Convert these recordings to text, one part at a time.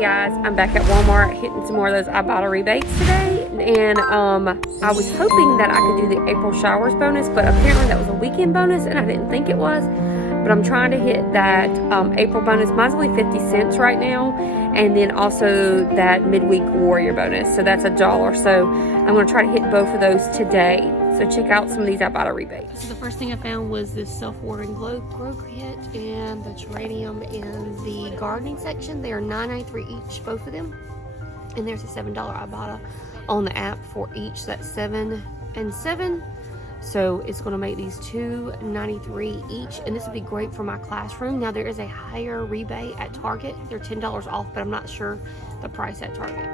Hey guys, I'm back at Walmart hitting some more of those Ibotta rebates today, and I was hoping that I could do the April showers bonus, but apparently that was a weekend bonus and I didn't think it was. But I'm trying to hit that April bonus. Mine's only 50 cents right now, and then also that midweek warrior bonus, so that's $1. So I'm going to try to hit both of those today. So check out some of these Ibotta rebates. So the first thing I found was this self-watering grow kit and the geranium in the gardening section. They are $9.93 each, both of them. And there's a $7 Ibotta on the app for each. So that's 7 and 7. So it's going to make these $2.93 each, and this would be great for my classroom. Now there is a higher rebate at Target. They're $10 off, but I'm not sure the price at Target.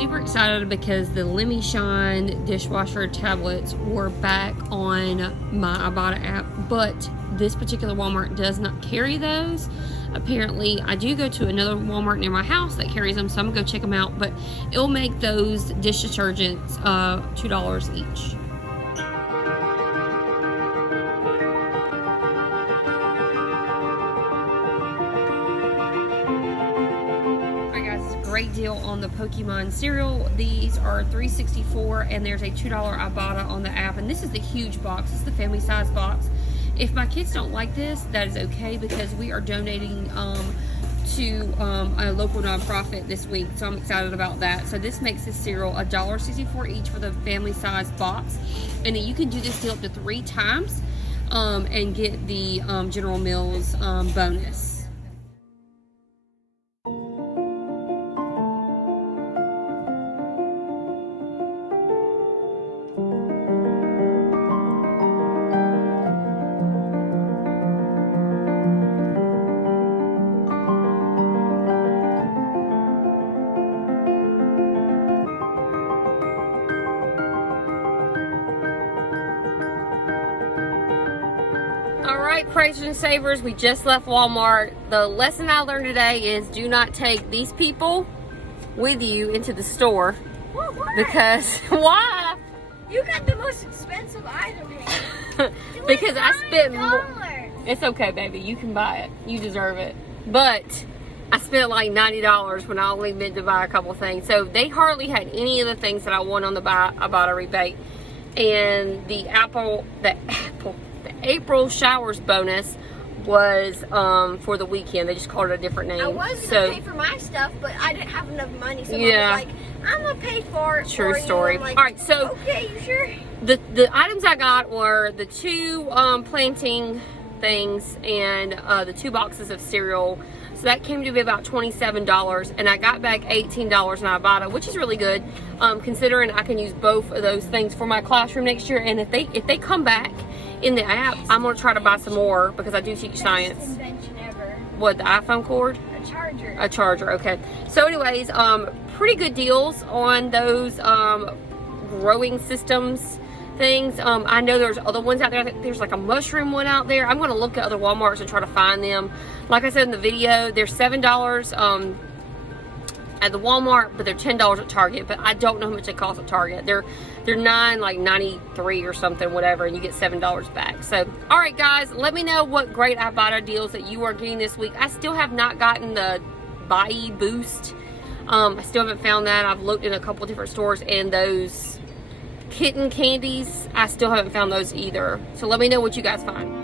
Super excited because the Lemmy Shine dishwasher tablets were back on my Ibotta app, but this particular Walmart does not carry those. Apparently, I do go to another Walmart near my house that carries them, so I'm gonna go check them out, but it'll make those dish detergents $2 each. Great deal on the Pokemon cereal. These are $3.64 and there's a $2 Ibotta on the app, and this is the huge box. This is the family size box. If my kids don't like this, that is okay, because we are donating to a local nonprofit this week, so I'm excited about that. So this makes this cereal $1.64 each for the family size box, and then you can do this deal up to 3 times and get the General Mills bonus. Alright, praisers and savers, we just left Walmart. The lesson I learned today is do not take these people with you into the store. Why? Because, why? You got the most expensive item here. Because I spent more. $9. It's okay, baby, you can buy it. You deserve it. But I spent like $90 when I only meant to buy a couple things. So they hardly had any of the things that I want on the Ibotta rebate. And the April showers bonus was for the weekend. They just called it a different name. I was gonna pay for my stuff, but I didn't have enough money, so yeah. I was like, I'm gonna pay for it. True for story. You. Like, all right, so okay, you sure? The items I got were the 2 planting things and the 2 boxes of cereal. So that came to be about $27, and I got back $18 in Ibotta, which is really good, considering I can use both of those things for my classroom next year. And if they come back in the app, I'm gonna try to buy some more because I do teach science. Best invention ever. What, the iPhone cord? A charger. A charger, okay. So anyways, pretty good deals on those growing systems things. I know there's other ones out there. There's like a mushroom one out there. I'm going to look at other Walmarts and try to find them. Like I said in the video, they're $7 at the Walmart, but they're $10 at Target. But I don't know how much they cost at Target. They're $9.93 or something, whatever, and you get $7 back. So, all right, guys, let me know what great Ibotta deals that you are getting this week. I still have not gotten the Buy Boost. I still haven't found that. I've looked in a couple different stores, and those kitten candies, I still haven't found those either. So let me know what you guys find.